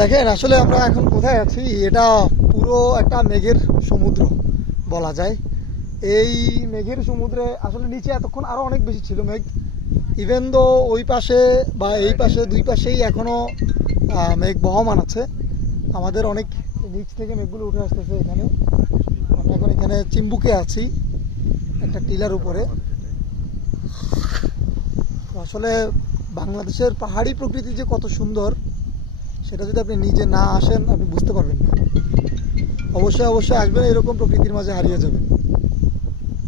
দেখেন আসলে আমরা এখন কোথায় আছি, এটা পুরো একটা মেঘের সমুদ্র বলা যায়। এই মেঘের সমুদ্রে আসলে নিচে এতক্ষণ আরো অনেক বেশি ছিল মেঘ। ইভেন দো ওই পাশে বা এই পাশে দুই পাশেই এখনো মেঘ বহমান আছে। আমাদের অনেক নিচ থেকে মেঘগুলো উঠে আসতেছে এখানে। আমরা এখন এখানে চিম্বুকে আছি একটা টিলার উপরে। তো আসলে বাংলাদেশের পাহাড়ি প্রকৃতি যে কত সুন্দর সেটা যদি আপনি নিজে না আসেন আপনি বুঝতে পারবেন না। অবশ্যই অবশ্যই আসবেন, এরকম প্রকৃতির মাঝে হারিয়ে যাবেন।